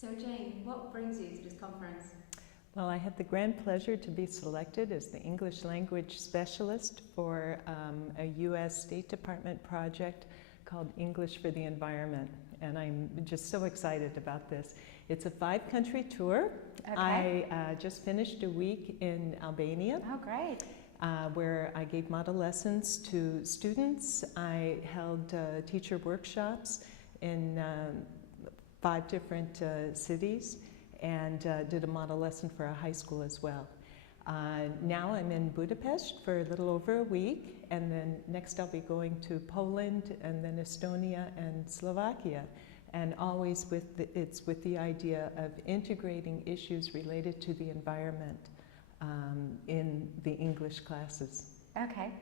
So Jane, what brings you to this conference? Well, I had the grand pleasure to be selected as the English language specialist for a U.S. State Department project called English for the Environment, and I'm just so excited about this. It's a 5-country tour. Okay. I just finished a week in Albania. Oh, great. Where I gave model lessons to students. I held teacher workshops in 5 different cities, and did a model lesson for a high school as well. Now I'm in Budapest for a little over a week, and then next I'll be going to Poland, and then Estonia and Slovakia. And always it's with the idea of integrating issues related to the environment in the English classes. Okay.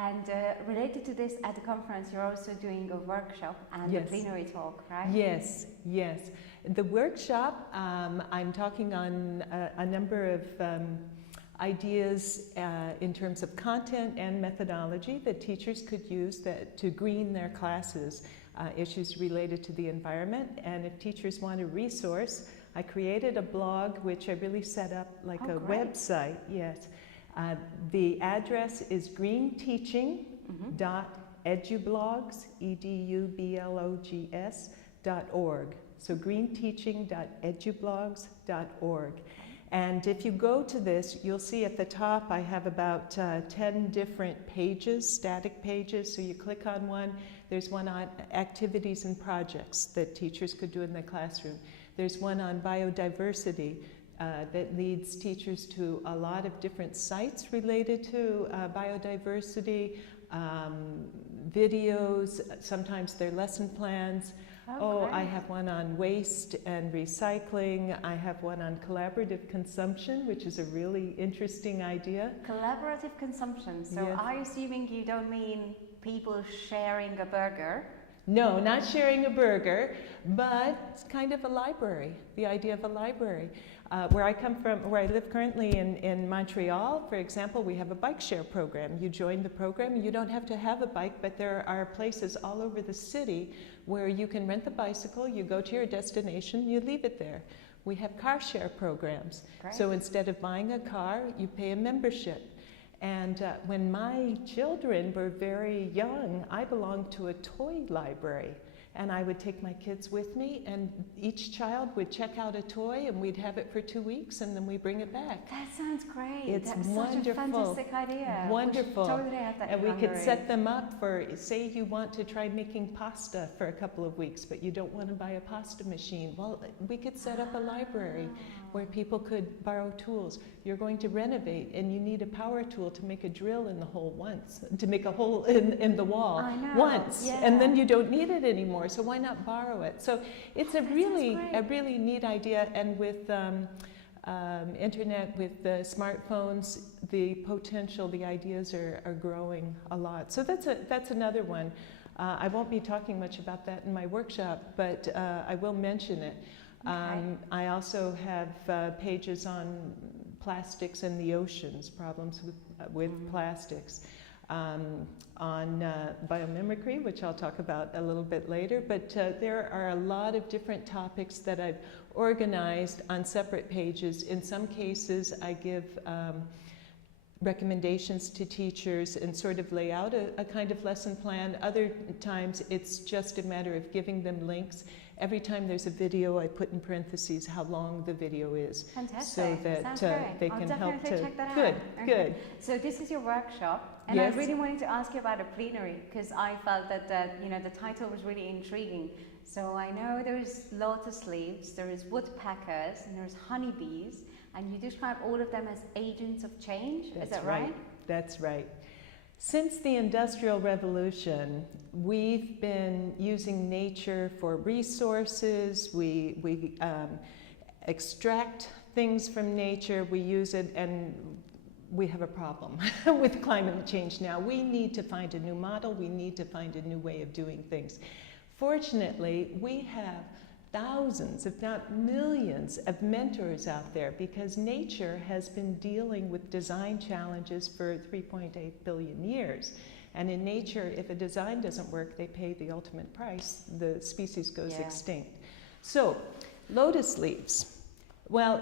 And related to this, at the conference, you're also doing a workshop and Yes. a plenary talk, right? Yes, yes. The workshop, I'm talking on a number of ideas in terms of content and methodology that teachers could use to green their classes, issues related to the environment. And if teachers want a resource, I created a blog which I really set up like a great. website. Yes. The address is greenteaching.edublogs, edublogs.org. So greenteaching.edublogs.org. And if you go to this, you'll see at the top I have about 10 different pages, static pages. So you click on one. There's one on activities and projects that teachers could do in the classroom. There's one on biodiversity. That leads teachers to a lot of different sites related to biodiversity, videos, sometimes they're lesson plans. I have one on waste and recycling. I have one on collaborative consumption, which is a really interesting idea. Collaborative consumption. So Yes. are you assuming you don't mean people sharing a burger? No, not sharing a burger, but it's kind of a library, the idea of a library. Where I come from, where I live currently in Montreal, for example, we have a bike share program. You join the program, you don't have to have a bike, but there are places all over the city where you can rent the bicycle, you go to your destination, you leave it there. We have car share programs. Great. So instead of buying a car, you pay a membership. And when my children were very young, I belonged to a toy library. And I would take my kids with me, and each child would check out a toy, and we'd have it for 2 weeks, and then we bring it back. That sounds great. It's That's wonderful. such a fantastic idea. Wonderful. We should totally have that And in we could Hungary. set them up for, say you want to try making pasta for a couple of weeks, but you don't want to buy a pasta machine. Well, we could set up a library where people could borrow tools. You're going to renovate, and you need a power tool to make a drill in the hole once, to make a hole in the wall I know. once, Yeah. and then you don't need it anymore. So why not borrow it? So it's a That really sounds great. neat idea, and with internet, with the smartphones, the potential, the ideas are growing a lot. So that's another one. I won't be talking much about that in my workshop, but I will mention it. I also have pages on plastics in the oceans, problems with plastics. On biomimicry, which I'll talk about a little bit later, but there are a lot of different topics that I've organized on separate pages. In some cases, I give recommendations to teachers and sort of lay out a kind of lesson plan. Other times it's just a matter of giving them links. Every time there's a video, I put in parentheses how long the video is. Fantastic. So that Sounds great. they I'll can help definitely to... check that Good, out. Okay. good. So this is your workshop, and Yes. I really wanted to ask you about a plenary, because I felt that the title was really intriguing. So I know there's lotus leaves, there is woodpeckers, and there's honeybees, and you describe all of them as agents of change. Is that right? That's right. Since the Industrial Revolution, we've been using nature for resources. We extract things from nature, we use it, and we have a problem with climate change now. We need to find a new model. We need to find a new way of doing things. Fortunately, we have thousands, if not millions, of mentors out there, because nature has been dealing with design challenges for 3.8 billion years. And in nature, if a design doesn't work, they pay the ultimate price. The species goes extinct. So Lotus leaves. Well,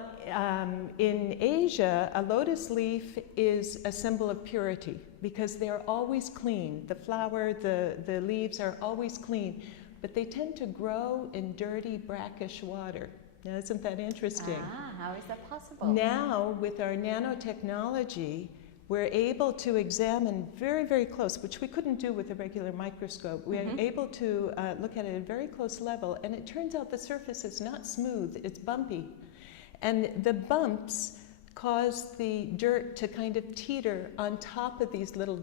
in Asia, a lotus leaf is a symbol of purity because they're always clean. The flower, the leaves are always clean, but they tend to grow in dirty, brackish water. Now, isn't that interesting? How is that possible? Now, with our nanotechnology, we're able to examine very, very close, which we couldn't do with a regular microscope. We're able to look at it at a very close level, and it turns out the surface is not smooth, it's bumpy. And the bumps cause the dirt to kind of teeter on top of these little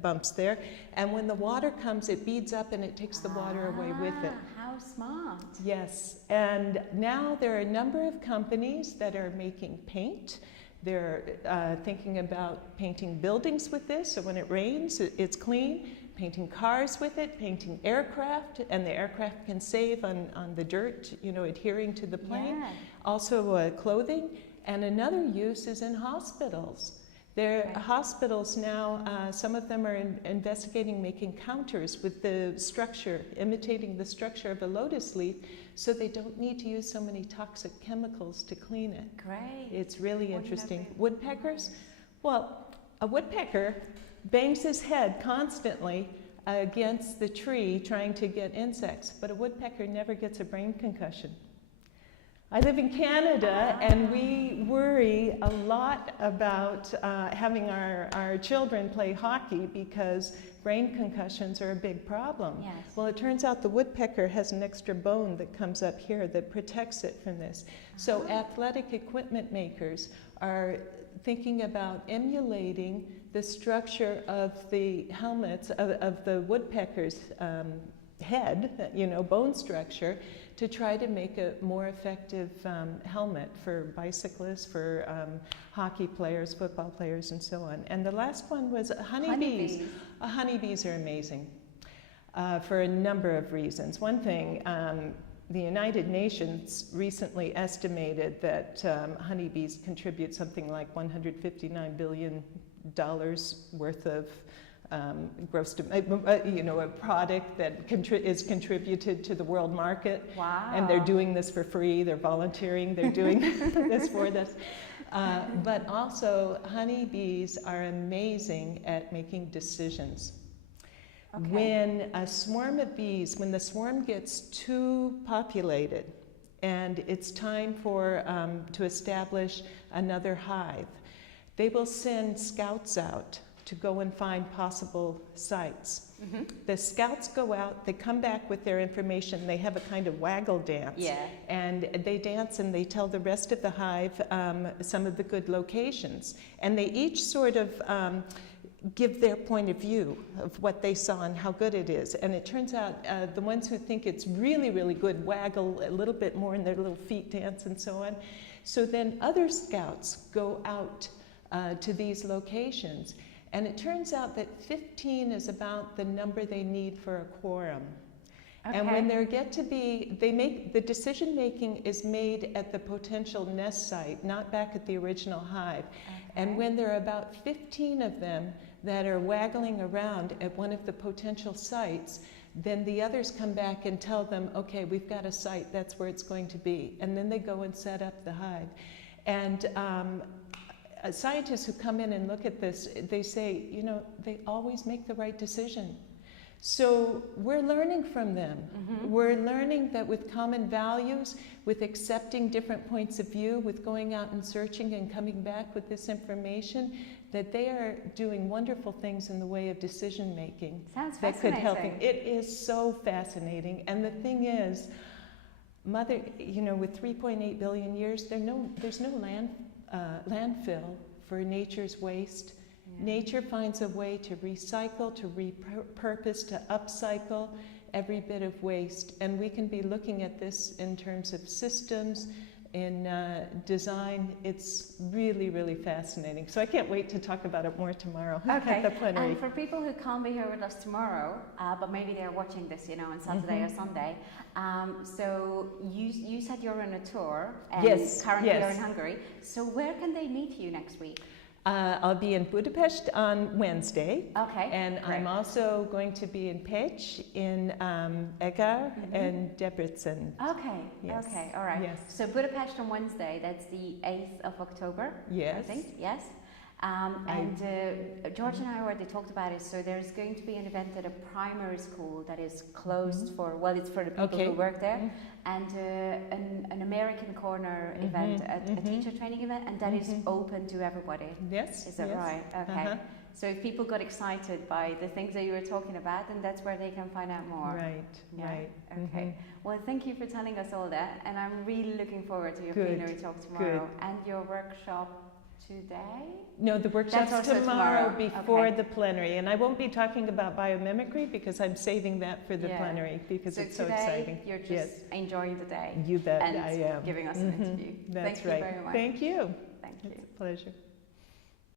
bumps there. And when the water comes, it beads up and it takes the water away with it. How smart. Yes, and now there are a number of companies that are making paint. They're thinking about painting buildings with this, so when it rains, it's clean. Painting cars with it, painting aircraft, and the aircraft can save on the dirt, you know, adhering to the plane. Yeah. Also clothing, and another use is in hospitals. There are hospitals now, some of them are investigating making counters with the structure, imitating the structure of a lotus leaf, so they don't need to use so many toxic chemicals to clean it. Great. It's really interesting. Woodpeckers? Well, a woodpecker bangs his head constantly against the tree trying to get insects, but a woodpecker never gets a brain concussion. I live in Canada, and we worry a lot about having our children play hockey because brain concussions are a big problem. Yes. Well, it turns out the woodpecker has an extra bone that comes up here that protects it from this. So athletic equipment makers are thinking about emulating the structure of the helmets of the woodpecker's head, you know, bone structure, to try to make a more effective helmet for bicyclists, for hockey players, football players, and so on. And the last one was honeybees. Honeybees are amazing for a number of reasons. One thing, the United Nations recently estimated that honeybees contribute something like $159 billion worth of gross, you know, a product that is contributed to the world market. Wow. And they're doing this for free, they're volunteering, they're doing this for us. But also, honeybees are amazing at making decisions. Okay. When a swarm of bees, when the swarm gets too populated and it's time for to establish another hive, they will send scouts out to go and find possible sites. The scouts go out, they come back with their information, they have a kind of waggle dance. Yeah. And they dance and they tell the rest of the hive some of the good locations. And they each sort of give their point of view of what they saw and how good it is. And it turns out the ones who think it's really, really good waggle a little bit more in their little feet dance and so on. So then other scouts go out to these locations. And it turns out that 15 is about the number they need for a quorum. Okay. And when there get to be, the decision making is made at the potential nest site, not back at the original hive. Okay. And when there are about 15 of them that are waggling around at one of the potential sites, then the others come back and tell them, okay, we've got a site, that's where it's going to be. And then they go and set up the hive. And scientists who come in and look at this, they say, you know, they always make the right decision. So we're learning from them. We're learning that with common values, with accepting different points of view, with going out and searching and coming back with this information, that they are doing wonderful things in the way of decision making. Sounds that could help them. fascinating. It is so fascinating. And the thing is, you know, with 3.8 billion years, there's no landfill for nature's waste. Yeah. Nature finds a way to recycle, to repurpose, to upcycle every bit of waste. And we can be looking at this in terms of systems, in design. It's really, really fascinating. So I can't wait to talk about it more tomorrow at the plenary. And for people who can't be here with us tomorrow, but maybe they're watching this, you know, on Saturday or Sunday. So you said you're on a tour, and currently you're in Hungary. So where can they meet you next week? I'll be in Budapest on Wednesday. Okay. And great. I'm also going to be in Pécs, in Eger, and Debrecen. Okay. Yes. Okay. All right. Yes. So Budapest on Wednesday. That's the 8th of October. Yes. I think. Yes. George and I already talked about it. So there's going to be an event at a primary school that is closed for, well, it's for the people who work there, and an American Corner event, a teacher training event, and that is open to everybody. Yes. Is that right? Okay. So if people got excited by the things that you were talking about, then that's where they can find out more. Right. Yeah. Right. Okay. Well, thank you for telling us all that, and I'm really looking forward to your plenary talk tomorrow and your workshop today? No, the workshop's That's also tomorrow before okay. the plenary, and I won't be talking about biomimicry because I'm saving that for the plenary because it's so exciting. You're just enjoying the day. You bet and I am. giving us an interview. That's Thank you right. very much. Thank you. Thank you. It's a pleasure.